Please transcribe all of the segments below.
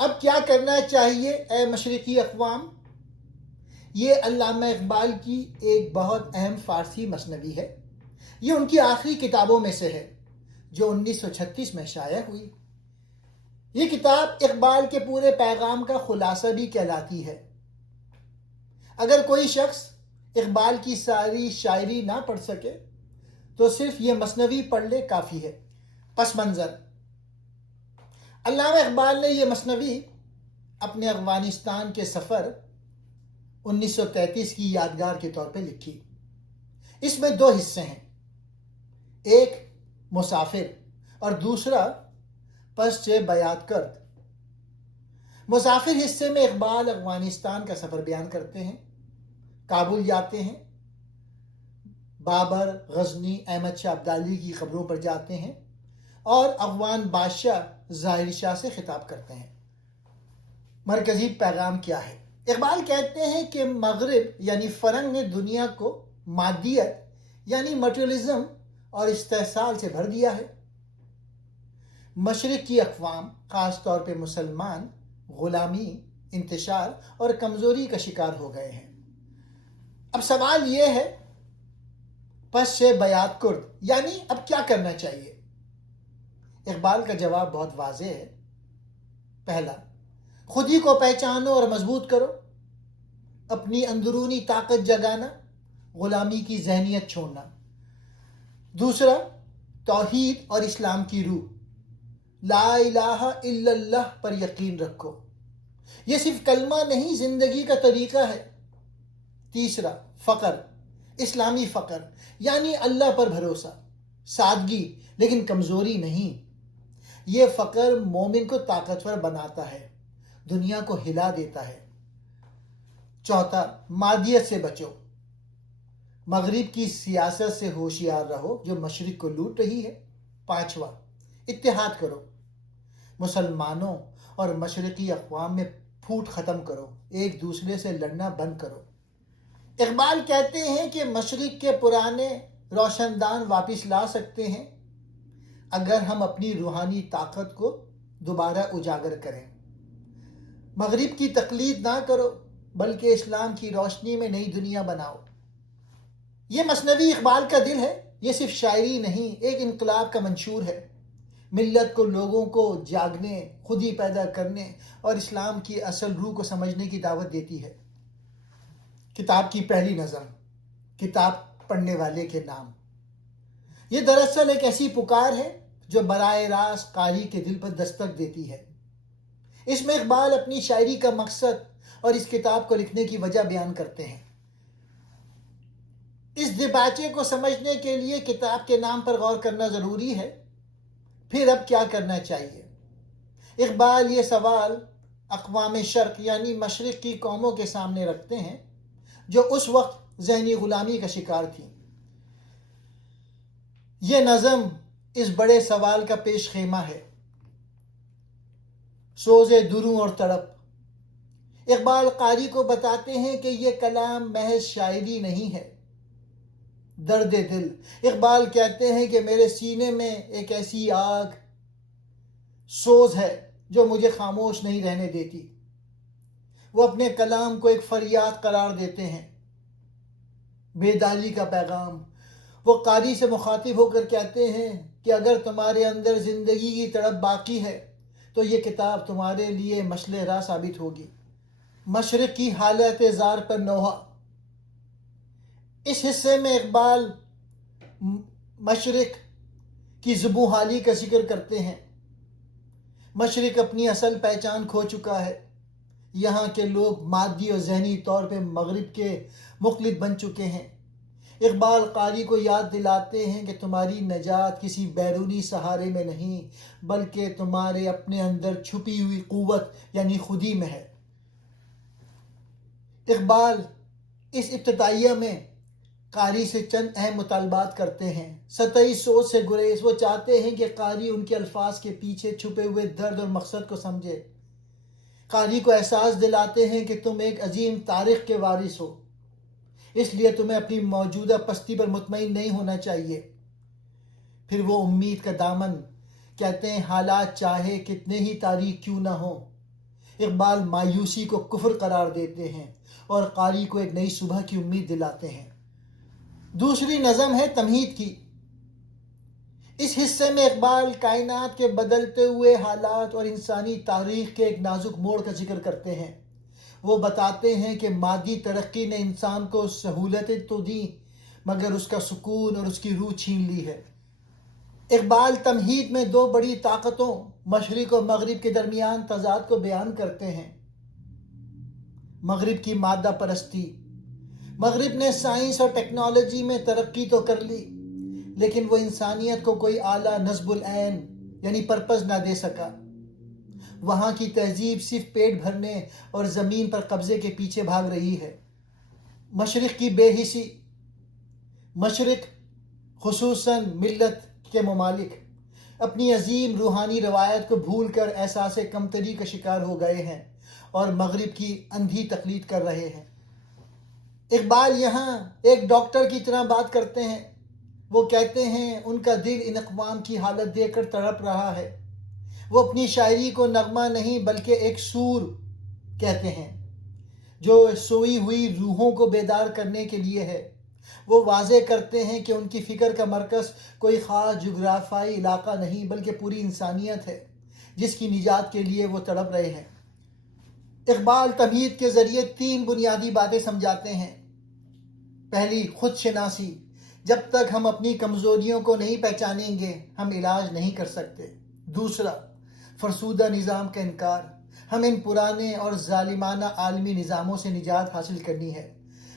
اب کیا کرنا چاہیے اے مشرقی اقوام؟ یہ علامہ اقبال کی ایک بہت اہم فارسی مثنوی ہے۔ یہ ان کی آخری کتابوں میں سے ہے جو 1936 میں شائع ہوئی۔ یہ کتاب اقبال کے پورے پیغام کا خلاصہ بھی کہلاتی ہے۔ اگر کوئی شخص اقبال کی ساری شاعری نہ پڑھ سکے تو صرف یہ مثنوی پڑھ لے کافی ہے۔ پس منظر: علامہ اقبال نے یہ مثنوی اپنے افغانستان کے سفر 1933 کی یادگار کے طور پہ لکھی۔ اس میں 2 حصے ہیں، ایک مسافر اور دوسرا پس چہ بیات کرد۔ مسافر حصے میں اقبال افغانستان کا سفر بیان کرتے ہیں، کابل جاتے ہیں، بابر، غزنی، احمد شاہ ابدالی کی قبروں پر جاتے ہیں اور افغان بادشاہ ظاہر شاہ سے خطاب کرتے ہیں۔ مرکزی پیغام کیا ہے؟ اقبال کہتے ہیں کہ مغرب یعنی فرنگ نے دنیا کو مادیت یعنی مٹریلزم اور استحصال سے بھر دیا ہے۔ مشرق کی اقوام، خاص طور پہ مسلمان، غلامی، انتشار اور کمزوری کا شکار ہو گئے ہیں۔ اب سوال یہ ہے، پس چہ بیات کرد یعنی اب کیا کرنا چاہیے؟ اقبال کا جواب بہت واضح ہے۔ پہلا، خودی کو پہچانو اور مضبوط کرو، اپنی اندرونی طاقت جگانا، غلامی کی ذہنیت چھوڑنا۔ دوسرا، توحید اور اسلام کی روح، لا الہ الا اللہ پر یقین رکھو، یہ صرف کلمہ نہیں، زندگی کا طریقہ ہے۔ تیسرا، فقر، اسلامی فقر یعنی اللہ پر بھروسہ، سادگی لیکن کمزوری نہیں۔ یہ فقر مومن کو طاقتور بناتا ہے، دنیا کو ہلا دیتا ہے۔ چوتھا، مادیت سے بچو، مغرب کی سیاست سے ہوشیار رہو جو مشرق کو لوٹ رہی ہے۔ پانچواں، اتحاد کرو، مسلمانوں اور مشرقی اقوام میں پھوٹ ختم کرو، ایک دوسرے سے لڑنا بند کرو۔ اقبال کہتے ہیں کہ مشرق کے پرانے روشن دان واپس لا سکتے ہیں اگر ہم اپنی روحانی طاقت کو دوبارہ اجاگر کریں۔ مغرب کی تقلید نہ کرو بلکہ اسلام کی روشنی میں نئی دنیا بناؤ۔ یہ مثنوی اقبال کا دل ہے، یہ صرف شاعری نہیں، ایک انقلاب کا منشور ہے۔ ملت کو، لوگوں کو جاگنے، خودی پیدا کرنے اور اسلام کی اصل روح کو سمجھنے کی دعوت دیتی ہے۔ کتاب کی پہلی نظم، کتاب پڑھنے والے کے نام۔ یہ دراصل ایک ایسی پکار ہے جو براہ راست قاری کے دل پر دستک دیتی ہے۔ اس میں اقبال اپنی شاعری کا مقصد اور اس کتاب کو لکھنے کی وجہ بیان کرتے ہیں۔ اس دیباچے کو سمجھنے کے لیے کتاب کے نام پر غور کرنا ضروری ہے۔ پھر اب کیا کرنا چاہیے؟ اقبال یہ سوال اقوام شرق یعنی مشرق کی قوموں کے سامنے رکھتے ہیں جو اس وقت ذہنی غلامی کا شکار تھیں۔ یہ نظم اس بڑے سوال کا پیش خیمہ ہے۔ سوز دروں اور تڑپ، اقبال قاری کو بتاتے ہیں کہ یہ کلام محض شاعری نہیں ہے، درد دل۔ اقبال کہتے ہیں کہ میرے سینے میں ایک ایسی آگ سوز ہے جو مجھے خاموش نہیں رہنے دیتی۔ وہ اپنے کلام کو ایک فریاد قرار دیتے ہیں، بیداری کا پیغام۔ وہ قاری سے مخاطب ہو کر کہتے ہیں کہ اگر تمہارے اندر زندگی کی تڑپ باقی ہے تو یہ کتاب تمہارے لیے مشعل راہ ثابت ہوگی۔ مشرق کی حالت زار پر نوحہ، اس حصے میں اقبال مشرق کی زبوں حالی کا ذکر کرتے ہیں۔ مشرق اپنی اصل پہچان کھو چکا ہے۔ یہاں کے لوگ مادی اور ذہنی طور پہ مغرب کے مقلد بن چکے ہیں۔ اقبال قاری کو یاد دلاتے ہیں کہ تمہاری نجات کسی بیرونی سہارے میں نہیں بلکہ تمہارے اپنے اندر چھپی ہوئی قوت یعنی خودی میں ہے۔ اقبال اس ابتدائیہ میں قاری سے چند اہم مطالبات کرتے ہیں۔ سطحی سوچ سے گریز، وہ چاہتے ہیں کہ قاری ان کے الفاظ کے پیچھے چھپے ہوئے درد اور مقصد کو سمجھے۔ قاری کو احساس دلاتے ہیں کہ تم ایک عظیم تاریخ کے وارث ہو، اس لیے تمہیں اپنی موجودہ پستی پر مطمئن نہیں ہونا چاہیے۔ پھر وہ امید کا دامن، کہتے ہیں حالات چاہے کتنے ہی تاریک کیوں نہ ہوں، اقبال مایوسی کو کفر قرار دیتے ہیں اور قاری کو ایک نئی صبح کی امید دلاتے ہیں۔ دوسری نظم ہے تمہید کی۔ اس حصے میں اقبال کائنات کے بدلتے ہوئے حالات اور انسانی تاریخ کے ایک نازک موڑ کا ذکر کرتے ہیں۔ وہ بتاتے ہیں کہ مادی ترقی نے انسان کو سہولتیں تو دیں مگر اس کا سکون اور اس کی روح چھین لی ہے۔ اقبال تمہید میں دو بڑی طاقتوں مشرق و مغرب کے درمیان تضاد کو بیان کرتے ہیں۔ مغرب کی مادہ پرستی۔ مغرب نے سائنس اور ٹیکنالوجی میں ترقی تو کر لی لیکن وہ انسانیت کو کوئی اعلیٰ نصب العین یعنی پرپز نہ دے سکا۔ وہاں کی تہذیب صرف پیٹ بھرنے اور زمین پر قبضے کے پیچھے بھاگ رہی ہے۔ مشرق کی بے حسی۔ مشرق خصوصاً ملت کے ممالک اپنی عظیم روحانی روایت کو بھول کر احساس کمتری کا شکار ہو گئے ہیں اور مغرب کی اندھی تقلید کر رہے ہیں۔ اقبال یہاں ایک ڈاکٹر کی طرح بات کرتے ہیں۔ وہ کہتے ہیں ان کا دل ان اقوام کی حالت دیکھ کر تڑپ رہا ہے۔ وہ اپنی شاعری کو نغمہ نہیں بلکہ ایک سور کہتے ہیں جو سوئی ہوئی روحوں کو بیدار کرنے کے لیے ہے۔ وہ واضح کرتے ہیں کہ ان کی فکر کا مرکز کوئی خاص جغرافیائی علاقہ نہیں بلکہ پوری انسانیت ہے جس کی نجات کے لیے وہ تڑپ رہے ہیں۔ اقبال تمہید کے ذریعے تین بنیادی باتیں سمجھاتے ہیں۔ پہلی، خود شناسی۔ جب تک ہم اپنی کمزوریوں کو نہیں پہچانیں گے ہم علاج نہیں کر سکتے۔ دوسرا، فرسودہ نظام کا انکار۔ ہم ان پرانے اور ظالمانہ عالمی نظاموں سے نجات حاصل کرنی ہے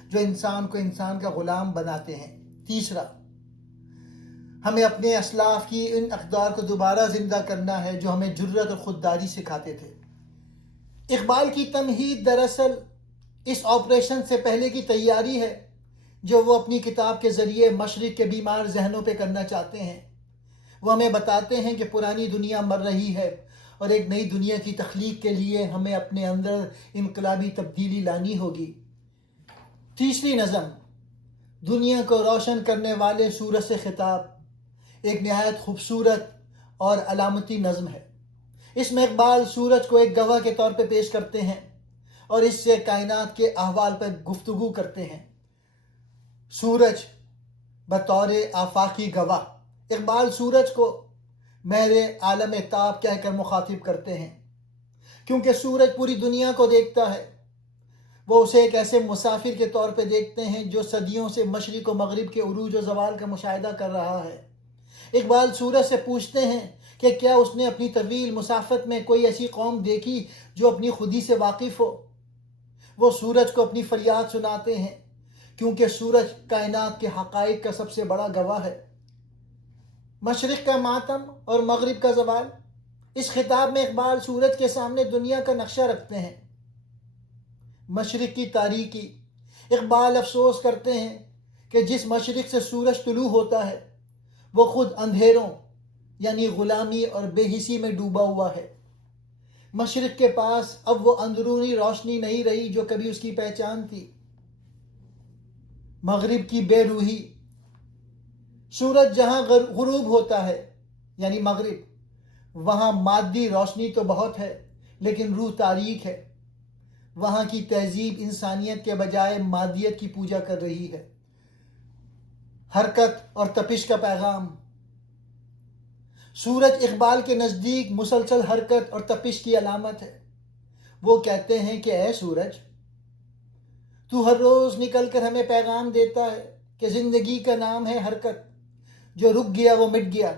جو انسان کو انسان کا غلام بناتے ہیں۔ تیسرا، ہمیں اپنے اسلاف کی ان اقدار کو دوبارہ زندہ کرنا ہے جو ہمیں جرأت اور خودداری سکھاتے تھے۔ اقبال کی تمہید دراصل اس آپریشن سے پہلے کی تیاری ہے جو وہ اپنی کتاب کے ذریعے مشرق کے بیمار ذہنوں پہ کرنا چاہتے ہیں۔ وہ ہمیں بتاتے ہیں کہ پرانی دنیا مر رہی ہے اور ایک نئی دنیا کی تخلیق کے لیے ہمیں اپنے اندر انقلابی تبدیلی لانی ہوگی۔ تیسری نظم، دنیا کو روشن کرنے والے سورج سے خطاب، ایک نہایت خوبصورت اور علامتی نظم ہے۔ اس میں اقبال سورج کو ایک گواہ کے طور پہ پیش کرتے ہیں اور اس سے کائنات کے احوال پر گفتگو کرتے ہیں۔ سورج بطور آفاقی گواہ۔ اقبال سورج کو مہر عالم تاب کہہ کر مخاطب کرتے ہیں کیونکہ سورج پوری دنیا کو دیکھتا ہے۔ وہ اسے ایک ایسے مسافر کے طور پہ دیکھتے ہیں جو صدیوں سے مشرق و مغرب کے عروج و زوال کا مشاہدہ کر رہا ہے۔ اقبال سورج سے پوچھتے ہیں کہ کیا اس نے اپنی طویل مسافت میں کوئی ایسی قوم دیکھی جو اپنی خودی سے واقف ہو۔ وہ سورج کو اپنی فریاد سناتے ہیں کیونکہ سورج کائنات کے حقائق کا سب سے بڑا گواہ ہے۔ مشرق کا ماتم اور مغرب کا زوال۔ اس خطاب میں اقبال سورج کے سامنے دنیا کا نقشہ رکھتے ہیں۔ مشرق کی تاریکی۔ اقبال افسوس کرتے ہیں کہ جس مشرق سے سورج طلوع ہوتا ہے وہ خود اندھیروں یعنی غلامی اور بے حسی میں ڈوبا ہوا ہے۔ مشرق کے پاس اب وہ اندرونی روشنی نہیں رہی جو کبھی اس کی پہچان تھی۔ مغرب کی بے روحی۔ سورج جہاں غروب ہوتا ہے یعنی مغرب، وہاں مادی روشنی تو بہت ہے لیکن روح تاریک ہے۔ وہاں کی تہذیب انسانیت کے بجائے مادیت کی پوجا کر رہی ہے۔ حرکت اور تپش کا پیغام۔ سورج اقبال کے نزدیک مسلسل حرکت اور تپش کی علامت ہے۔ وہ کہتے ہیں کہ اے سورج، تو ہر روز نکل کر ہمیں پیغام دیتا ہے کہ زندگی کا نام ہے حرکت، جو رک گیا وہ مٹ گیا۔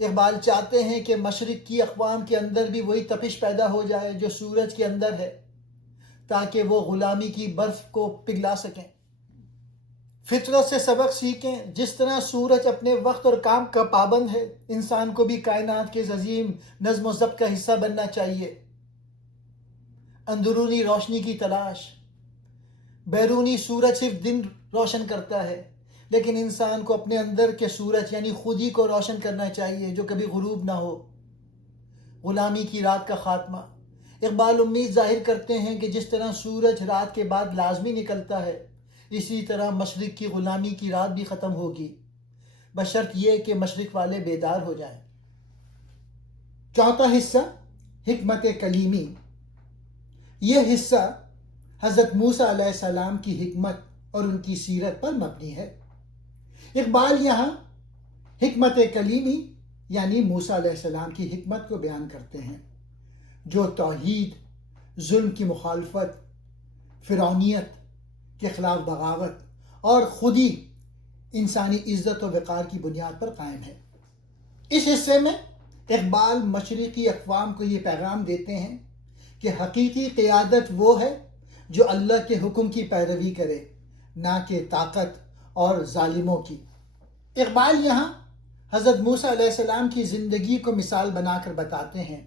اقبال چاہتے ہیں کہ مشرق کی اقوام کے اندر بھی وہی تپش پیدا ہو جائے جو سورج کے اندر ہے تاکہ وہ غلامی کی برف کو پگھلا سکیں۔ فطرت سے سبق سیکھیں۔ جس طرح سورج اپنے وقت اور کام کا پابند ہے، انسان کو بھی کائنات کے اس عظیم نظم و ضبط کا حصہ بننا چاہیے۔ اندرونی روشنی کی تلاش۔ بیرونی سورج صرف دن روشن کرتا ہے لیکن انسان کو اپنے اندر کے سورج یعنی خودی کو روشن کرنا چاہیے جو کبھی غروب نہ ہو۔ غلامی کی رات کا خاتمہ۔ اقبال امید ظاہر کرتے ہیں کہ جس طرح سورج رات کے بعد لازمی نکلتا ہے اسی طرح مشرق کی غلامی کی رات بھی ختم ہوگی بشرط یہ کہ مشرق والے بیدار ہو جائیں۔ چوتھا حصہ، حکمت کلیمی، یہ حصہ حضرت موسیٰ علیہ السلام کی حکمت اور ان کی سیرت پر مبنی ہے۔ اقبال یہاں حکمت کلیمی یعنی موسیٰ علیہ السلام کی حکمت کو بیان کرتے ہیں، جو توحید، ظلم کی مخالفت، فرعونیت کے خلاف بغاوت اور خودی انسانی عزت و وقار کی بنیاد پر قائم ہے۔ اس حصے میں اقبال مشرقی اقوام کو یہ پیغام دیتے ہیں کہ حقیقی قیادت وہ ہے جو اللہ کے حکم کی پیروی کرے، نہ کہ طاقت اور ظالموں کی۔ اقبال یہاں حضرت موسیٰ علیہ السلام کی زندگی کو مثال بنا کر بتاتے ہیں،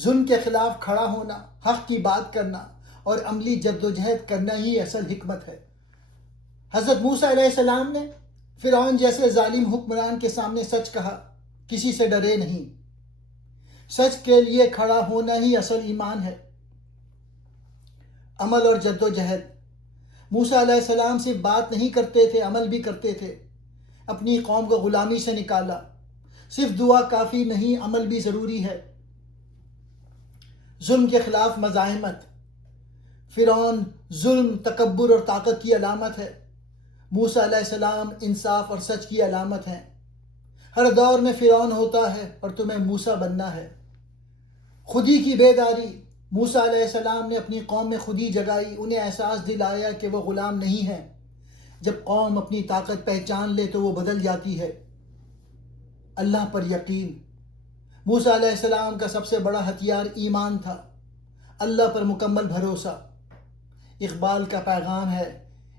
ظلم کے خلاف کھڑا ہونا، حق کی بات کرنا اور عملی جدوجہد کرنا ہی اصل حکمت ہے۔ حضرت موسیٰ علیہ السلام نے فرعون جیسے ظالم حکمران کے سامنے سچ کہا، کسی سے ڈرے نہیں۔ سچ کے لیے کھڑا ہونا ہی اصل ایمان ہے۔ عمل اور جدوجہد، موسیٰ علیہ السلام صرف بات نہیں کرتے تھے، عمل بھی کرتے تھے۔ اپنی قوم کو غلامی سے نکالا۔ صرف دعا کافی نہیں، عمل بھی ضروری ہے۔ ظلم کے خلاف مزاحمت، فرعون ظلم، تکبر اور طاقت کی علامت ہے۔ موسیٰ علیہ السلام انصاف اور سچ کی علامت ہیں۔ ہر دور میں فرعون ہوتا ہے اور تمہیں موسیٰ بننا ہے۔ خودی کی بیداری، موسیٰ علیہ السلام نے اپنی قوم میں خودی جگائی، انہیں احساس دلایا کہ وہ غلام نہیں ہے۔ جب قوم اپنی طاقت پہچان لے تو وہ بدل جاتی ہے۔ اللہ پر یقین، موسیٰ علیہ السلام کا سب سے بڑا ہتھیار ایمان تھا، اللہ پر مکمل بھروسہ۔ اقبال کا پیغام ہے،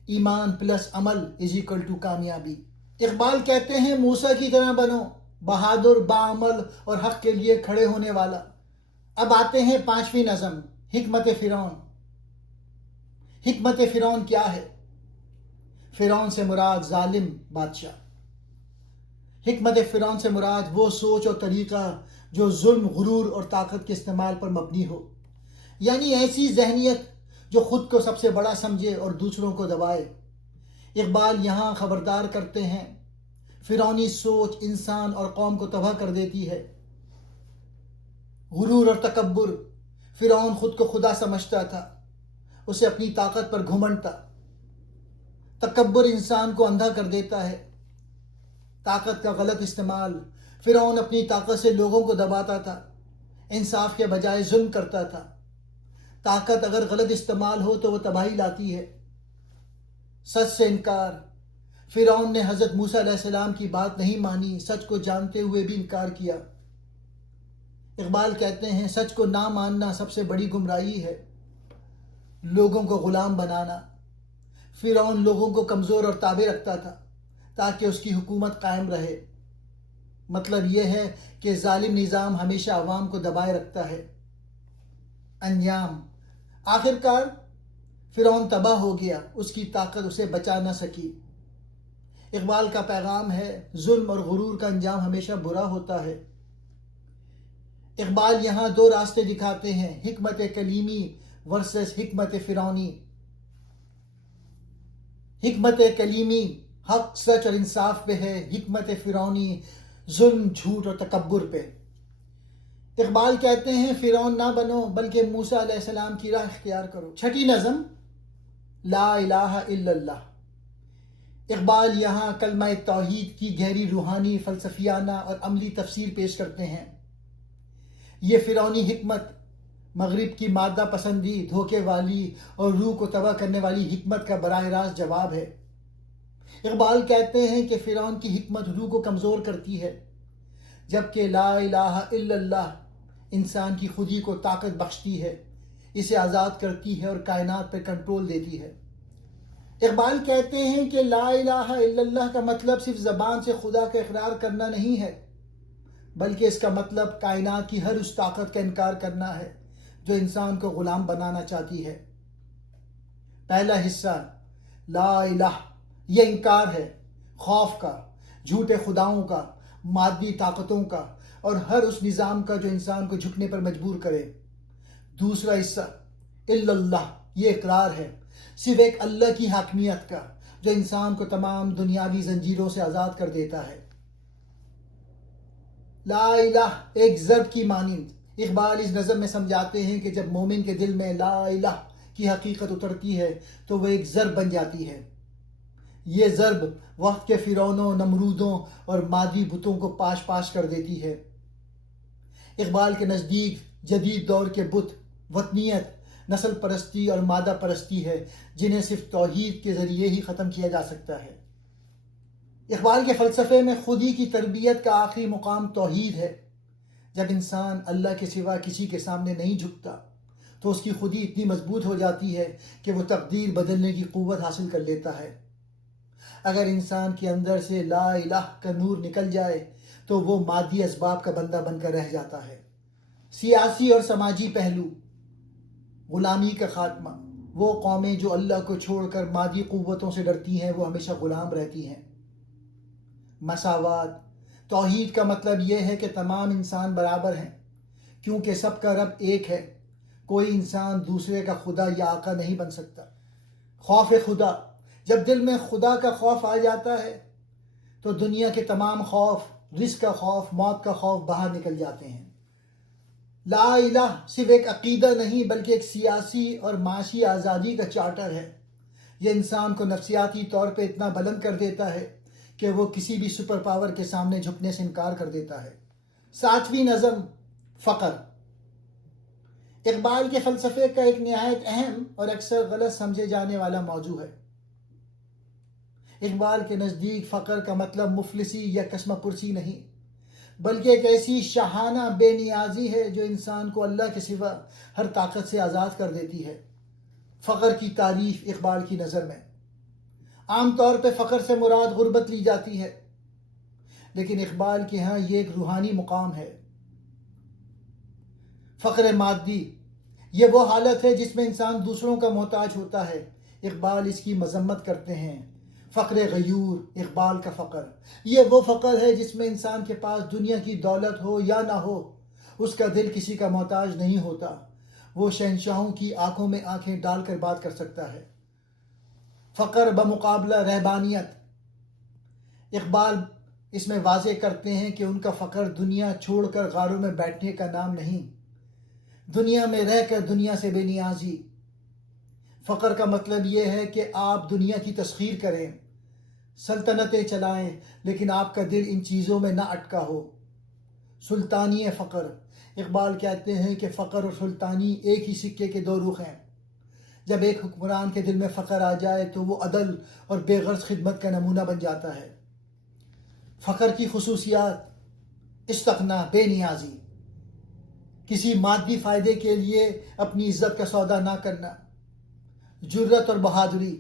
ایمان پلس عمل از اکول ٹو کامیابی۔ اقبال کہتے ہیں موسیٰ کی طرح بنو، بہادر، باعمل اور حق کے لیے کھڑے ہونے والا۔ اب آتے ہیں پانچویں نظم، حکمت فرعون۔ حکمت فرعون کیا ہے؟ فرعون سے مراد ظالم بادشاہ۔ حکمت فرعون سے مراد وہ سوچ اور طریقہ جو ظلم، غرور اور طاقت کے استعمال پر مبنی ہو، یعنی ایسی ذہنیت جو خود کو سب سے بڑا سمجھے اور دوسروں کو دبائے۔ اقبال یہاں خبردار کرتے ہیں، فرعونی سوچ انسان اور قوم کو تباہ کر دیتی ہے۔ غرور اور تکبر، فرعون خود کو خدا سمجھتا تھا، اسے اپنی طاقت پر گھمنڈ تھا۔ تکبر انسان کو اندھا کر دیتا ہے۔ طاقت کا غلط استعمال، فرعون اپنی طاقت سے لوگوں کو دباتا تھا، انصاف کے بجائے ظلم کرتا تھا۔ طاقت اگر غلط استعمال ہو تو وہ تباہی لاتی ہے۔ سچ سے انکار، فرعون نے حضرت موسیٰ علیہ السلام کی بات نہیں مانی، سچ کو جانتے ہوئے بھی انکار کیا۔ اقبال کہتے ہیں سچ کو نہ ماننا سب سے بڑی گمراہی ہے۔ لوگوں کو غلام بنانا، فرعون لوگوں کو کمزور اور تابع رکھتا تھا تاکہ اس کی حکومت قائم رہے۔ مطلب یہ ہے کہ ظالم نظام ہمیشہ عوام کو دبائے رکھتا ہے۔ انجام، آخرکار فرعون تباہ ہو گیا، اس کی طاقت اسے بچا نہ سکی۔ اقبال کا پیغام ہے، ظلم اور غرور کا انجام ہمیشہ برا ہوتا ہے۔ اقبال یہاں دو راستے دکھاتے ہیں، حکمت کلیمی ورسس حکمت فرعونی۔ حکمت کلیمی حق، سچ اور انصاف پہ ہے، حکمت فرعونی ظلم، جھوٹ اور تکبر پہ۔ اقبال کہتے ہیں فرعون نہ بنو بلکہ موسیٰ علیہ السلام کی راہ اختیار کرو۔ چھٹی نظم، لا الہ الا اللہ۔ اقبال یہاں کلمہ توحید کی گہری روحانی، فلسفیانہ اور عملی تفسیر پیش کرتے ہیں۔ یہ فرعونی حکمت، مغرب کی مادہ پسندی، دھوکے والی اور روح کو تباہ کرنے والی حکمت کا براہ راست جواب ہے۔ اقبال کہتے ہیں کہ فرعون کی حکمت روح کو کمزور کرتی ہے، جبکہ لا الہ الا اللہ انسان کی خودی کو طاقت بخشتی ہے، اسے آزاد کرتی ہے اور کائنات پر کنٹرول دیتی ہے۔ اقبال کہتے ہیں کہ لا الہ الا اللہ کا مطلب صرف زبان سے خدا کا اقرار کرنا نہیں ہے، بلکہ اس کا مطلب کائنات کی ہر اس طاقت کا انکار کرنا ہے جو انسان کو غلام بنانا چاہتی ہے۔ پہلا حصہ لا الہ، یہ انکار ہے خوف کا، جھوٹے خداؤں کا، مادی طاقتوں کا اور ہر اس نظام کا جو انسان کو جھکنے پر مجبور کرے۔ دوسرا حصہ الا اللہ، یہ اقرار ہے صرف ایک اللہ کی حاکمیت کا جو انسان کو تمام دنیاوی زنجیروں سے آزاد کر دیتا ہے۔ لا الہ ایک ضرب کی مانند اقبال اس نظم میں سمجھاتے ہیں کہ جب مومن کے دل میں لا الہ کی حقیقت اترتی ہے تو وہ ایک ضرب بن جاتی ہے. یہ ضرب وقت کے فرعونوں، نمرودوں اور مادی بتوں کو پاش پاش کر دیتی ہے. اقبال کے نزدیک جدید دور کے بت وطنیت، نسل پرستی اور مادہ پرستی ہے، جنہیں صرف توحید کے ذریعے ہی ختم کیا جا سکتا ہے. اقبال کے فلسفے میں خودی کی تربیت کا آخری مقام توحید ہے. جب انسان اللہ کے سوا کسی کے سامنے نہیں جھکتا تو اس کی خودی اتنی مضبوط ہو جاتی ہے کہ وہ تقدیر بدلنے کی قوت حاصل کر لیتا ہے. اگر انسان کے اندر سے لا الہ کا نور نکل جائے تو وہ مادی اسباب کا بندہ بن کر رہ جاتا ہے. سیاسی اور سماجی پہلو. غلامی کا خاتمہ. وہ قومیں جو اللہ کو چھوڑ کر مادی قوتوں سے ڈرتی ہیں وہ ہمیشہ غلام رہتی ہیں. مساوات. توحید کا مطلب یہ ہے کہ تمام انسان برابر ہیں کیونکہ سب کا رب ایک ہے. کوئی انسان دوسرے کا خدا یا آقا نہیں بن سکتا. خوف خدا. جب دل میں خدا کا خوف آ جاتا ہے تو دنیا کے تمام خوف، رزق کا خوف، موت کا خوف باہر نکل جاتے ہیں. لا الہ صرف ایک عقیدہ نہیں بلکہ ایک سیاسی اور معاشی آزادی کا چارٹر ہے. یہ انسان کو نفسیاتی طور پہ اتنا بلند کر دیتا ہے کہ وہ کسی بھی سپر پاور کے سامنے جھکنے سے انکار کر دیتا ہے. 7ویں نظم فقر. اقبال کے فلسفے کا ایک نہایت اہم اور اکثر غلط سمجھے جانے والا موضوع ہے. اقبال کے نزدیک فقر کا مطلب مفلسی یا کسمہ پرسی نہیں بلکہ ایک ایسی شاہانہ بے نیازی ہے جو انسان کو اللہ کے سوا ہر طاقت سے آزاد کر دیتی ہے. فقر کی تعریف اقبال کی نظر میں عام طور پہ فقر سے مراد غربت لی جاتی ہے، لیکن اقبال کے ہاں یہ ایک روحانی مقام ہے. فقر مادی. یہ وہ حالت ہے جس میں انسان دوسروں کا محتاج ہوتا ہے. اقبال اس کی مذمت کرتے ہیں. فقر غیور. اقبال کا فقر یہ وہ فقر ہے جس میں انسان کے پاس دنیا کی دولت ہو یا نہ ہو اس کا دل کسی کا محتاج نہیں ہوتا. وہ شہنشاہوں کی آنکھوں میں آنکھیں ڈال کر بات کر سکتا ہے. فقر بمقابلہ رہبانیت. اقبال اس میں واضح کرتے ہیں کہ ان کا فقر دنیا چھوڑ کر غاروں میں بیٹھنے کا نام نہیں، دنیا میں رہ کر دنیا سے بے نیازی. فقر کا مطلب یہ ہے کہ آپ دنیا کی تسخیر کریں، سلطنتیں چلائیں، لیکن آپ کا دل ان چیزوں میں نہ اٹکا ہو. سلطانی فقر. اقبال کہتے ہیں کہ فقر اور سلطانی ایک ہی سکے کے دو رخ ہیں. جب ایک حکمران کے دل میں فقر آ جائے تو وہ عدل اور بے غرض خدمت کا نمونہ بن جاتا ہے. فقر کی خصوصیات. استغنا، بے نیازی، کسی مادی فائدے کے لیے اپنی عزت کا سودا نہ کرنا. جرت اور بہادری.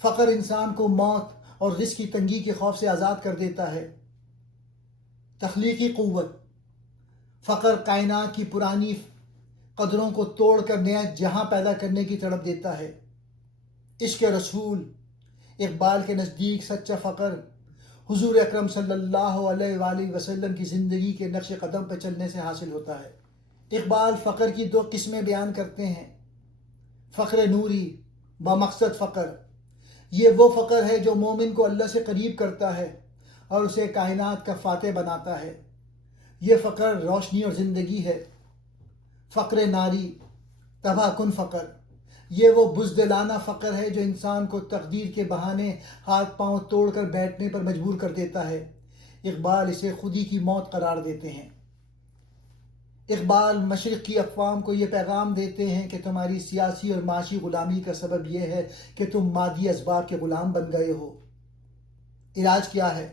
فقر انسان کو موت اور رزق کی تنگی کے خوف سے آزاد کر دیتا ہے. تخلیقی قوت. فقر کائنات کی پرانی قدروں کو توڑ کر نیا جہاں پیدا کرنے کی تڑپ دیتا ہے. عشق رسول. اقبال کے نزدیک سچا فقر حضور اکرم صلی اللہ علیہ وآلہ وسلم کی زندگی کے نقش قدم پر چلنے سے حاصل ہوتا ہے. اقبال فقر کی 2 قسمیں بیان کرتے ہیں. فقر نوری، بامقصد فقر. یہ وہ فقر ہے جو مومن کو اللہ سے قریب کرتا ہے اور اسے کائنات کا فاتح بناتا ہے. یہ فقر روشنی اور زندگی ہے. فقر ناری، تباہ کن فقر. یہ وہ بزدلانہ فقر ہے جو انسان کو تقدیر کے بہانے ہاتھ پاؤں توڑ کر بیٹھنے پر مجبور کر دیتا ہے. اقبال اسے خودی کی موت قرار دیتے ہیں. اقبال مشرق کی اقوام کو یہ پیغام دیتے ہیں کہ تمہاری سیاسی اور معاشی غلامی کا سبب یہ ہے کہ تم مادی اسباب کے غلام بن گئے ہو. علاج کیا ہے؟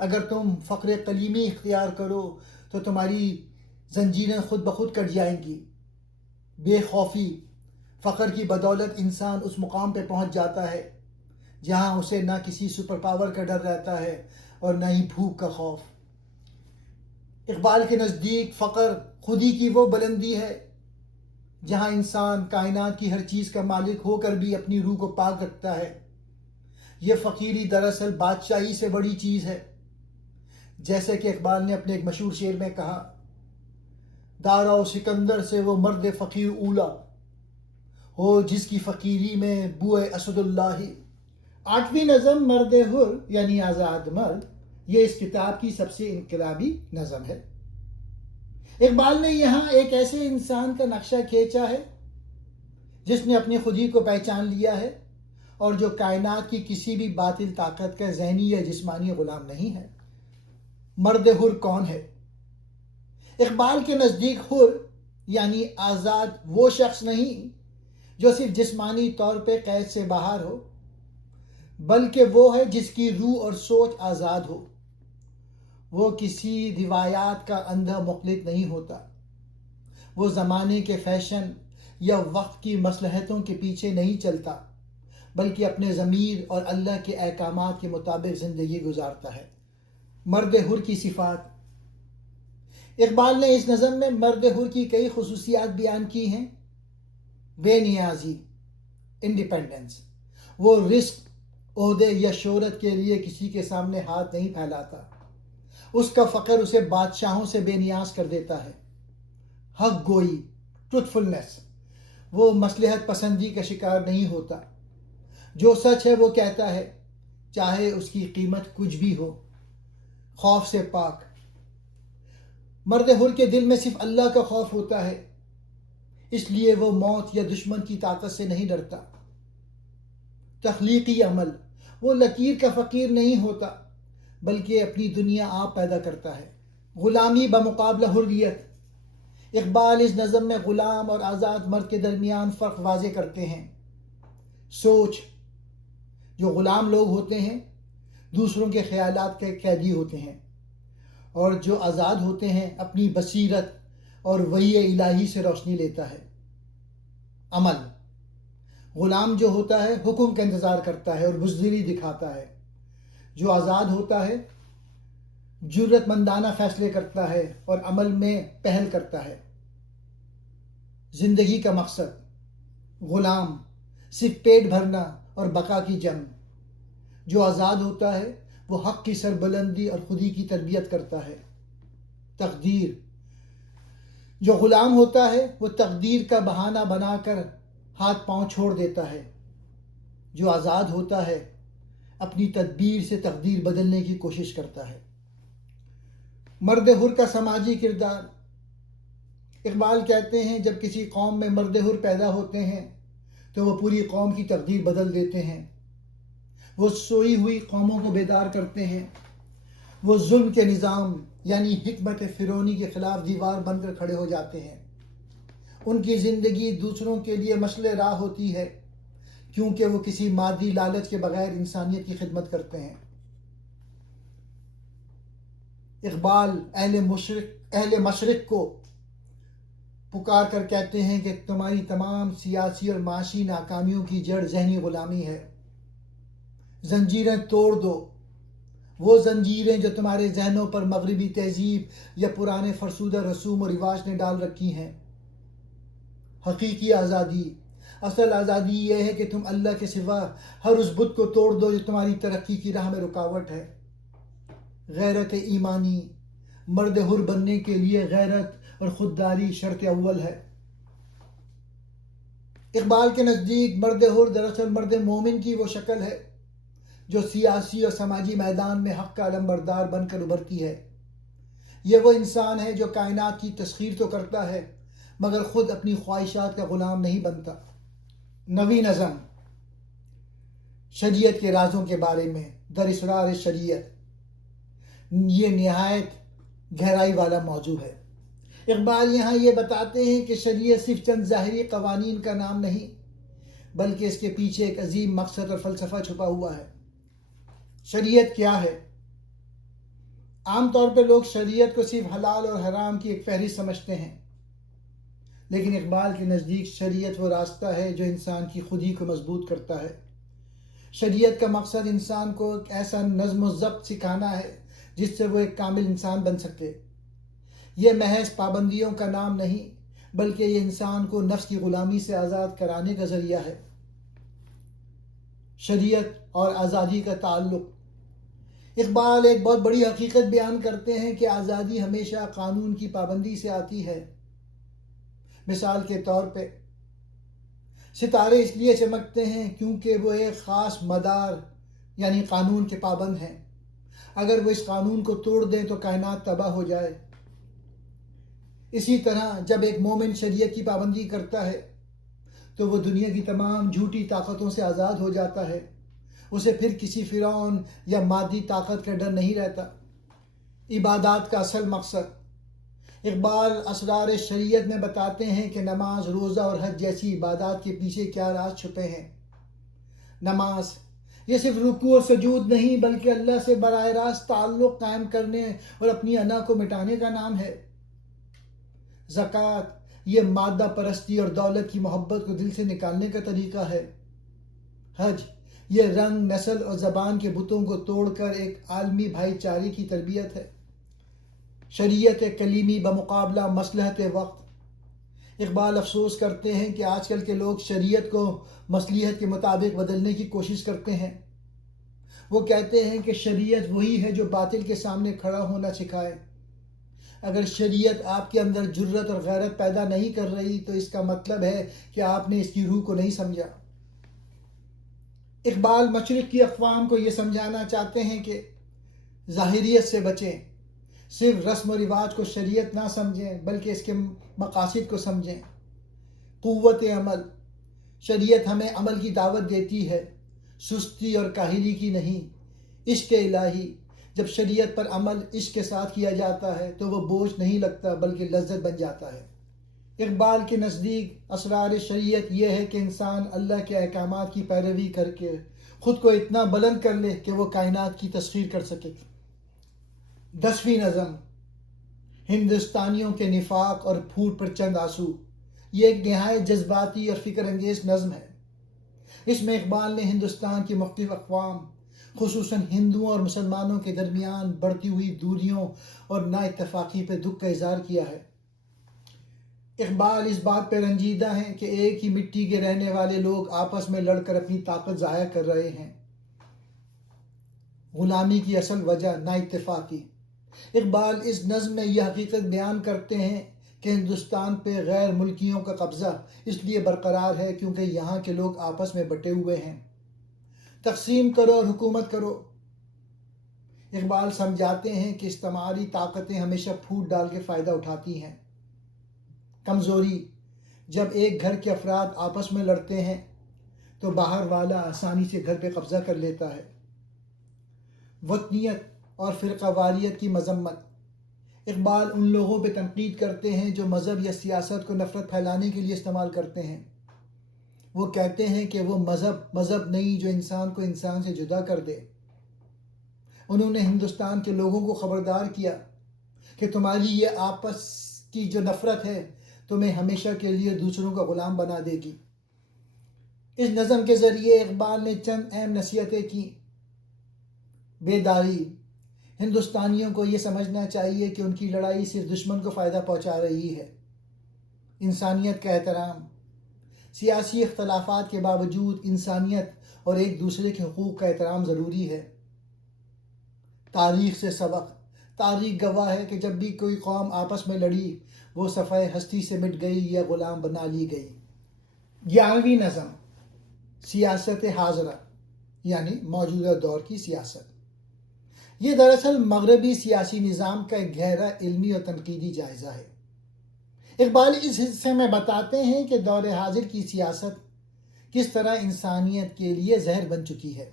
اگر تم فقر کلیمی اختیار کرو تو تمہاری زنجیریں خود بخود کٹ جائیں گی. بے خوفی. فقر کی بدولت انسان اس مقام پہ پہنچ جاتا ہے جہاں اسے نہ کسی سپر پاور کا ڈر رہتا ہے اور نہ ہی بھوک کا خوف. اقبال کے نزدیک فقر خودی کی وہ بلندی ہے جہاں انسان کائنات کی ہر چیز کا مالک ہو کر بھی اپنی روح کو پاک رکھتا ہے. یہ فقیری دراصل بادشاہی سے بڑی چیز ہے. جیسے کہ اقبال نے اپنے ایک مشہور شعر میں کہا، دارا و سکندر سے وہ مرد فقیر اولا ہو جس کی فقیری میں بوئے اسد اللہ. 8ویں نظم مرد حر یعنی آزاد مرد، یہ اس کتاب کی سب سے انقلابی نظم ہے. اقبال نے یہاں ایک ایسے انسان کا نقشہ کھینچا ہے جس نے اپنی خودی کو پہچان لیا ہے اور جو کائنات کی کسی بھی باطل طاقت کا ذہنی یا جسمانی غلام نہیں ہے۔ مرد حر کون ہے؟ اقبال کے نزدیک حر یعنی آزاد وہ شخص نہیں جو صرف جسمانی طور پہ قید سے باہر ہو، بلکہ وہ ہے جس کی روح اور سوچ آزاد ہو۔ وہ کسی روایات کا اندھا مخلص نہیں ہوتا، وہ زمانے کے فیشن یا وقت کی مصلحتوں کے پیچھے نہیں چلتا، بلکہ اپنے ضمیر اور اللہ کے احکامات کے مطابق زندگی گزارتا ہے۔ مرد حر کی صفات۔ اقبال نے اس نظم میں مرد حر کی کئی خصوصیات بیان کی ہیں۔ بے نیازی، انڈیپینڈنس، وہ رزق، عہدے یا شہرت کے لیے کسی کے سامنے ہاتھ نہیں پھیلاتا، اس کا فقر اسے بادشاہوں سے بے نیاز کر دیتا ہے۔ حق گوئی، ٹروتھفلنس، وہ مصلحت پسندی کا شکار نہیں ہوتا، جو سچ ہے وہ کہتا ہے چاہے اس کی قیمت کچھ بھی ہو۔ خوف سے پاک، مرد حر کے دل میں صرف اللہ کا خوف ہوتا ہے، اس لیے وہ موت یا دشمن کی طاقت سے نہیں ڈرتا۔ تخلیقی عمل، وہ لکیر کا فقیر نہیں ہوتا بلکہ اپنی دنیا آپ پیدا کرتا ہے۔ غلامی بمقابلہ حریت، اقبال اس نظم میں غلام اور آزاد مرد کے درمیان فرق واضح کرتے ہیں۔ سوچ، جو غلام لوگ ہوتے ہیں دوسروں کے خیالات کے قیدی ہوتے ہیں، اور جو آزاد ہوتے ہیں اپنی بصیرت اور وحی الہی سے روشنی لیتا ہے۔ عمل، غلام جو ہوتا ہے حکم کا انتظار کرتا ہے اور بزدلی دکھاتا ہے، جو آزاد ہوتا ہے جرأت مندانہ فیصلے کرتا ہے اور عمل میں پہل کرتا ہے۔ زندگی کا مقصد، غلام صرف پیٹ بھرنا اور بقا کی جنگ، جو آزاد ہوتا ہے وہ حق کی سربلندی اور خودی کی تربیت کرتا ہے۔ تقدیر، جو غلام ہوتا ہے وہ تقدیر کا بہانہ بنا کر ہاتھ پاؤں چھوڑ دیتا ہے، جو آزاد ہوتا ہے اپنی تدبیر سے تقدیر بدلنے کی کوشش کرتا ہے۔ مرد حر کا سماجی کردار۔ اقبال کہتے ہیں جب کسی قوم میں مرد حر پیدا ہوتے ہیں تو وہ پوری قوم کی تقدیر بدل دیتے ہیں۔ وہ سوئی ہوئی قوموں کو بیدار کرتے ہیں، وہ ظلم کے نظام یعنی حکمت فرعونی کے خلاف دیوار بن کر کھڑے ہو جاتے ہیں۔ ان کی زندگی دوسروں کے لیے مشعل راہ ہوتی ہے کیونکہ وہ کسی مادی لالچ کے بغیر انسانیت کی خدمت کرتے ہیں۔ اقبال اہل مشرق کو پکار کر کہتے ہیں کہ تمہاری تمام سیاسی اور معاشی ناکامیوں کی جڑ ذہنی غلامی ہے۔ زنجیریں توڑ دو، وہ زنجیریں جو تمہارے ذہنوں پر مغربی تہذیب یا پرانے فرسودہ رسوم و رواج نے ڈال رکھی ہیں۔ حقیقی آزادی، اصل آزادی یہ ہے کہ تم اللہ کے سوا ہر اس بت کو توڑ دو جو تمہاری ترقی کی راہ میں رکاوٹ ہے۔ غیرت ایمانی، مرد حر بننے کے لیے غیرت اور خودداری شرط اول ہے۔ اقبال کے نزدیک مرد حر دراصل مرد مومن کی وہ شکل ہے جو سیاسی اور سماجی میدان میں حق کا علمبردار بن کر ابھرتی ہے۔ یہ وہ انسان ہے جو کائنات کی تسخیر تو کرتا ہے مگر خود اپنی خواہشات کا غلام نہیں بنتا۔ نویں نظم، شریعت کے رازوں کے بارے میں، در اسرار شریعت۔ یہ نہایت گہرائی والا موضوع ہے۔ اقبال یہاں یہ بتاتے ہیں کہ شریعت صرف چند ظاہری قوانین کا نام نہیں بلکہ اس کے پیچھے ایک عظیم مقصد اور فلسفہ چھپا ہوا ہے۔ شریعت کیا ہے؟ عام طور پہ لوگ شریعت کو صرف حلال اور حرام کی ایک فہرست سمجھتے ہیں، لیکن اقبال کے نزدیک شریعت وہ راستہ ہے جو انسان کی خودی کو مضبوط کرتا ہے۔ شریعت کا مقصد انسان کو ایک ایسا نظم و ضبط سکھانا ہے جس سے وہ ایک کامل انسان بن سکے۔ یہ محض پابندیوں کا نام نہیں بلکہ یہ انسان کو نفس کی غلامی سے آزاد کرانے کا ذریعہ ہے۔ شریعت اور آزادی کا تعلق۔ اقبال ایک بہت بڑی حقیقت بیان کرتے ہیں کہ آزادی ہمیشہ قانون کی پابندی سے آتی ہے۔ مثال کے طور پہ ستارے اس لیے چمکتے ہیں کیونکہ وہ ایک خاص مدار یعنی قانون کے پابند ہیں۔ اگر وہ اس قانون کو توڑ دیں تو کائنات تباہ ہو جائے۔ اسی طرح جب ایک مومن شریعت کی پابندی کرتا ہے تو وہ دنیا کی تمام جھوٹی طاقتوں سے آزاد ہو جاتا ہے. اسے پھر کسی فرعون یا مادی طاقت کا ڈر نہیں رہتا. عبادات کا اصل مقصد. اقبال اسرار شریعت میں بتاتے ہیں کہ نماز، روزہ اور حج جیسی عبادات کے پیچھے کیا راز چھپے ہیں. نماز یہ صرف رکوع اور سجود نہیں بلکہ اللہ سے براہ راست تعلق قائم کرنے اور اپنی انا کو مٹانے کا نام ہے. زکوٰۃ یہ مادہ پرستی اور دولت کی محبت کو دل سے نکالنے کا طریقہ ہے. حج یہ رنگ، نسل اور زبان کے بتوں کو توڑ کر ایک عالمی بھائی چارے کی تربیت ہے. شریعت کلیمی بمقابلہ مصلحت وقت. اقبال افسوس کرتے ہیں کہ آج کل کے لوگ شریعت کو مصلحت کے مطابق بدلنے کی کوشش کرتے ہیں. وہ کہتے ہیں کہ شریعت وہی ہے جو باطل کے سامنے کھڑا ہونا سکھائے. اگر شریعت آپ کے اندر جرت اور غیرت پیدا نہیں کر رہی تو اس کا مطلب ہے کہ آپ نے اس کی روح کو نہیں سمجھا. اقبال مشرق کی اقوام کو یہ سمجھانا چاہتے ہیں کہ ظاہریت سے بچیں، صرف رسم و رواج کو شریعت نہ سمجھیں بلکہ اس کے مقاصد کو سمجھیں. قوت عمل. شریعت ہمیں عمل کی دعوت دیتی ہے، سستی اور کاہلی کی نہیں. عشق الہی. جب شریعت پر عمل عشق کے ساتھ کیا جاتا ہے تو وہ بوجھ نہیں لگتا بلکہ لذت بن جاتا ہے. اقبال کے نزدیک اسرار شریعت یہ ہے کہ انسان اللہ کے احکامات کی پیروی کر کے خود کو اتنا بلند کر لے کہ وہ کائنات کی تسخیر کر سکے. 10ویں نظم. ہندوستانیوں کے نفاق اور پھوٹ پر چند آنسو. یہ ایک نہایت جذباتی اور فکر انگیز نظم ہے. اس میں اقبال نے ہندوستان کی مختلف اقوام، خصوصاً ہندوؤں اور مسلمانوں کے درمیان بڑھتی ہوئی دوریوں اور نا اتفاقی پہ دکھ کا اظہار کیا ہے. اقبال اس بات پہ رنجیدہ ہیں کہ ایک ہی مٹی کے رہنے والے لوگ آپس میں لڑ کر اپنی طاقت ضائع کر رہے ہیں. غلامی کی اصل وجہ نا اتفاقی. اقبال اس نظم میں یہ حقیقت بیان کرتے ہیں کہ ہندوستان پہ غیر ملکیوں کا قبضہ اس لیے برقرار ہے کیونکہ یہاں کے لوگ آپس میں بٹے ہوئے ہیں. تقسیم کرو اور حکومت کرو. اقبال سمجھاتے ہیں کہ استعماری طاقتیں ہمیشہ پھوٹ ڈال کے فائدہ اٹھاتی ہیں. کمزوری. جب ایک گھر کے افراد آپس میں لڑتے ہیں تو باہر والا آسانی سے گھر پہ قبضہ کر لیتا ہے. وطنیت اور فرقہ واریت کی مذمت. اقبال ان لوگوں پہ تنقید کرتے ہیں جو مذہب یا سیاست کو نفرت پھیلانے کے لیے استعمال کرتے ہیں. وہ کہتے ہیں کہ وہ مذہب نہیں جو انسان کو انسان سے جدا کر دے. انہوں نے ہندوستان کے لوگوں کو خبردار کیا کہ تمہاری یہ آپس کی جو نفرت ہے تمہیں ہمیشہ کے لیے دوسروں کا غلام بنا دے گی. اس نظم کے ذریعے اقبال نے چند اہم نصیحتیں کی. بیداری. ہندوستانیوں کو یہ سمجھنا چاہیے کہ ان کی لڑائی صرف دشمن کو فائدہ پہنچا رہی ہے. انسانیت کا احترام. سیاسی اختلافات کے باوجود انسانیت اور ایک دوسرے کے حقوق کا احترام ضروری ہے. تاریخ سے سبق. تاریخ گواہ ہے کہ جب بھی کوئی قوم آپس میں لڑی وہ صفحہ ہستی سے مٹ گئی یا غلام بنا لی گئی. 11ویں نظم. سیاست حاضرہ یعنی موجودہ دور کی سیاست. یہ دراصل مغربی سیاسی نظام کا ایک گہرا علمی اور تنقیدی جائزہ ہے. اقبال اس حصے میں بتاتے ہیں کہ دور حاضر کی سیاست کس طرح انسانیت کے لیے زہر بن چکی ہے.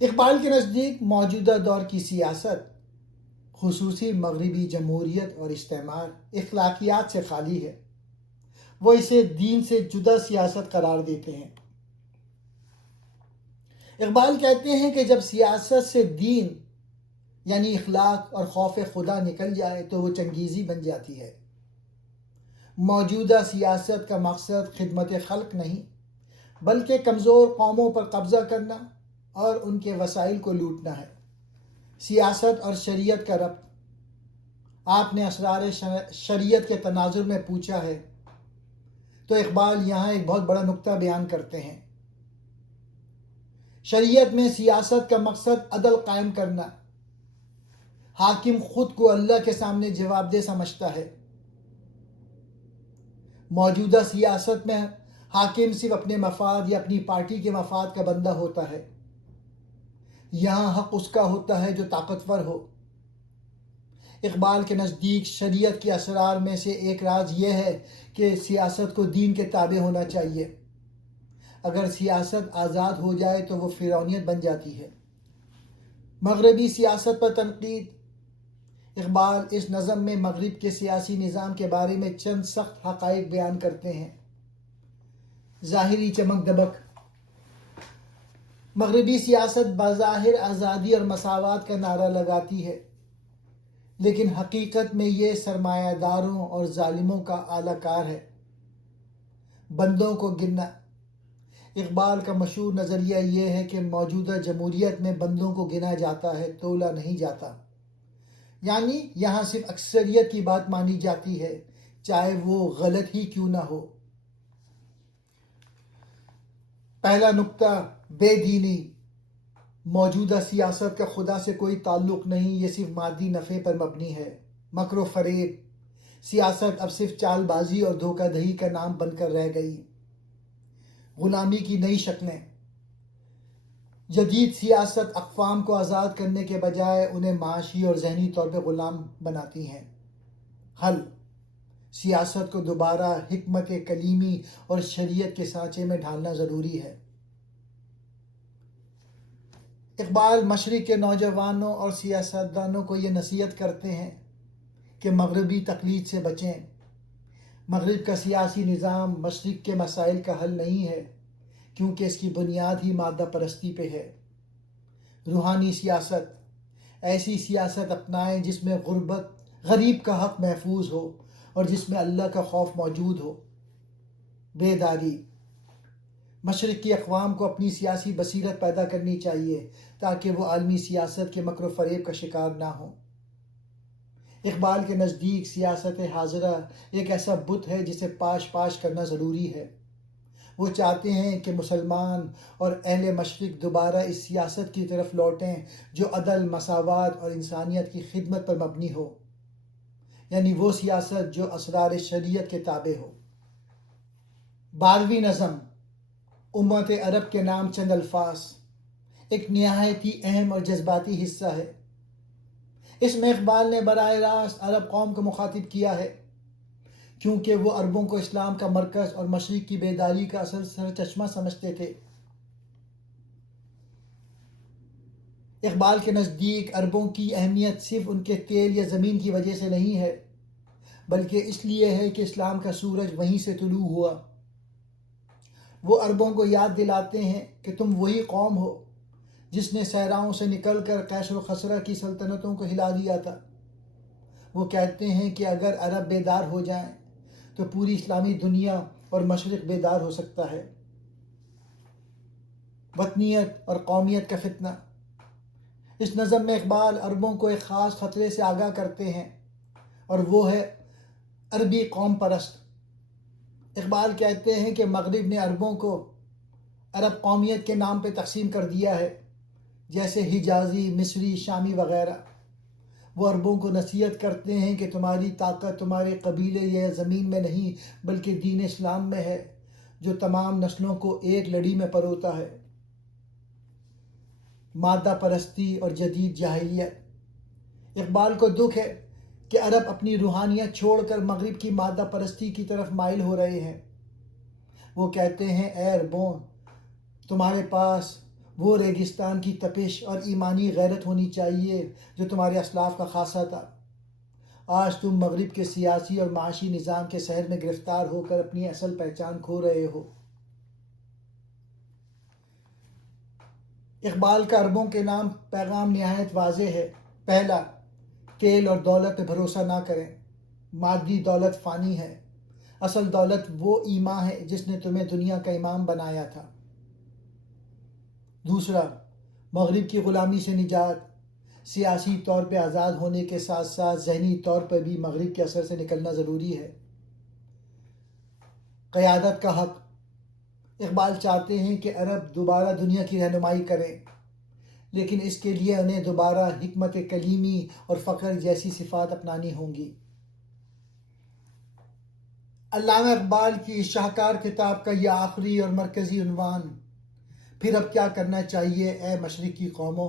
اقبال کے نزدیک موجودہ دور کی سیاست، خصوصی مغربی جمہوریت اور استعمار، اخلاقیات سے خالی ہے. وہ اسے دین سے جدا سیاست قرار دیتے ہیں. اقبال کہتے ہیں کہ جب سیاست سے دین یعنی اخلاق اور خوف خدا نکل جائے تو وہ چنگیزی بن جاتی ہے. موجودہ سیاست کا مقصد خدمت خلق نہیں بلکہ کمزور قوموں پر قبضہ کرنا اور ان کے وسائل کو لوٹنا ہے. سیاست اور شریعت کا ربط. آپ نے اسرار شریعت کے تناظر میں پوچھا ہے تو اقبال یہاں ایک بہت بڑا نقطہ بیان کرتے ہیں. شریعت میں سیاست کا مقصد عدل قائم کرنا. حاکم خود کو اللہ کے سامنے جواب دہ سمجھتا ہے. موجودہ سیاست میں حاکم صرف اپنے مفاد یا اپنی پارٹی کے مفاد کا بندہ ہوتا ہے. یہاں حق اس کا ہوتا ہے جو طاقتور ہو. اقبال کے نزدیک شریعت کے اسرار میں سے ایک راز یہ ہے کہ سیاست کو دین کے تابع ہونا چاہیے۔ اگر سیاست آزاد ہو جائے تو وہ فرعونیت بن جاتی ہے۔ مغربی سیاست پر تنقید۔ اقبال اس نظم میں مغرب کے سیاسی نظام کے بارے میں چند سخت حقائق بیان کرتے ہیں۔ ظاہری چمک دمک۔ مغربی سیاست بظاہر آزادی اور مساوات کا نعرہ لگاتی ہے، لیکن حقیقت میں یہ سرمایہ داروں اور ظالموں کا اعلی کار ہے۔ بندوں کو گننا۔ اقبال کا مشہور نظریہ یہ ہے کہ موجودہ جمہوریت میں بندوں کو گنا جاتا ہے، تولا نہیں جاتا۔ یعنی یہاں صرف اکثریت کی بات مانی جاتی ہے، چاہے وہ غلط ہی کیوں نہ ہو۔ پہلا نقطہ، بے دینی۔ موجودہ سیاست کا خدا سے کوئی تعلق نہیں، یہ صرف مادی نفع پر مبنی ہے۔ مکر و فریب۔ سیاست اب صرف چال بازی اور دھوکہ دہی کا نام بن کر رہ گئی۔ غلامی کی نئی شکلیں۔ جدید سیاست اقوام کو آزاد کرنے کے بجائے انہیں معاشی اور ذہنی طور پہ غلام بناتی ہیں۔ حل، سیاست کو دوبارہ حکمت کلیمی اور شریعت کے سانچے میں ڈھالنا ضروری ہے۔ اقبال مشرق کے نوجوانوں اور سیاستدانوں کو یہ نصیحت کرتے ہیں کہ مغربی تقلید سے بچیں۔ مغرب کا سیاسی نظام مشرق کے مسائل کا حل نہیں ہے، کیونکہ اس کی بنیاد ہی مادہ پرستی پہ ہے۔ روحانی سیاست، ایسی سیاست اپنائیں جس میں غریب کا حق محفوظ ہو اور جس میں اللہ کا خوف موجود ہو۔ بیداری، مشرق کی اقوام کو اپنی سیاسی بصیرت پیدا کرنی چاہیے تاکہ وہ عالمی سیاست کے مکر و فریب کا شکار نہ ہوں۔ اقبال کے نزدیک سیاست حاضرہ ایک ایسا بت ہے جسے پاش پاش کرنا ضروری ہے۔ وہ چاہتے ہیں کہ مسلمان اور اہل مشرق دوبارہ اس سیاست کی طرف لوٹیں جو عدل، مساوات اور انسانیت کی خدمت پر مبنی ہو، یعنی وہ سیاست جو اسرار شریعت کے تابع ہو۔ 12ویں نظم، امت عرب کے نام چند الفاظ، ایک نہایت ہی اہم اور جذباتی حصہ ہے۔ اس میں اقبال نے براہ راست عرب قوم کو مخاطب کیا ہے، کیونکہ وہ عربوں کو اسلام کا مرکز اور مشرق کی بیداری کا اصل سرچشمہ سمجھتے تھے۔ اقبال کے نزدیک عربوں کی اہمیت صرف ان کے تیل یا زمین کی وجہ سے نہیں ہے، بلکہ اس لیے ہے کہ اسلام کا سورج وہیں سے طلوع ہوا۔ وہ عربوں کو یاد دلاتے ہیں کہ تم وہی قوم ہو جس نے صحراؤں سے نکل کر قیصر و خسرہ کی سلطنتوں کو ہلا دیا تھا۔ وہ کہتے ہیں کہ اگر عرب بیدار ہو جائیں تو پوری اسلامی دنیا اور مشرق بیدار ہو سکتا ہے۔ وطنیت اور قومیت کا فتنہ۔ اس نظم میں اقبال عربوں کو ایک خاص خطرے سے آگاہ کرتے ہیں، اور وہ ہے عربی قوم پرست۔ اقبال کہتے ہیں کہ مغرب نے عربوں کو عرب قومیت کے نام پہ تقسیم کر دیا ہے، جیسے حجازی، مصری، شامی وغیرہ۔ وہ عربوں کو نصیحت کرتے ہیں کہ تمہاری طاقت تمہارے قبیلے یا زمین میں نہیں بلکہ دین اسلام میں ہے، جو تمام نسلوں کو ایک لڑی میں پروتا ہے۔ مادہ پرستی اور جدید جاہلیت۔ اقبال کو دکھ ہے کہ عرب اپنی روحانیت چھوڑ کر مغرب کی مادہ پرستی کی طرف مائل ہو رہے ہیں۔ وہ کہتے ہیں، اے عربوں، تمہارے پاس وہ ریگستان کی تپش اور ایمانی غیرت ہونی چاہیے جو تمہارے اسلاف کا خاصہ تھا۔ آج تم مغرب کے سیاسی اور معاشی نظام کے سحر میں گرفتار ہو کر اپنی اصل پہچان کھو رہے ہو۔ اقبال کا عربوں کے نام پیغام نہایت واضح ہے۔ پہلا، تیل اور دولت پہ بھروسہ نہ کریں۔ مادی دولت فانی ہے، اصل دولت وہ ایمان ہے جس نے تمہیں دنیا کا امام بنایا تھا۔ دوسرا، مغرب کی غلامی سے نجات۔ سیاسی طور پہ آزاد ہونے کے ساتھ ساتھ ذہنی طور پر بھی مغرب کے اثر سے نکلنا ضروری ہے۔ قیادت کا حق۔ اقبال چاہتے ہیں کہ عرب دوبارہ دنیا کی رہنمائی کریں، لیکن اس کے لیے انہیں دوبارہ حکمت کلیمی اور فقر جیسی صفات اپنانی ہوں گی۔ علامہ اقبال کی شاہکار کتاب کا یہ آخری اور مرکزی عنوان، پھر اب کیا کرنا چاہیے اے مشرق کی قوموں،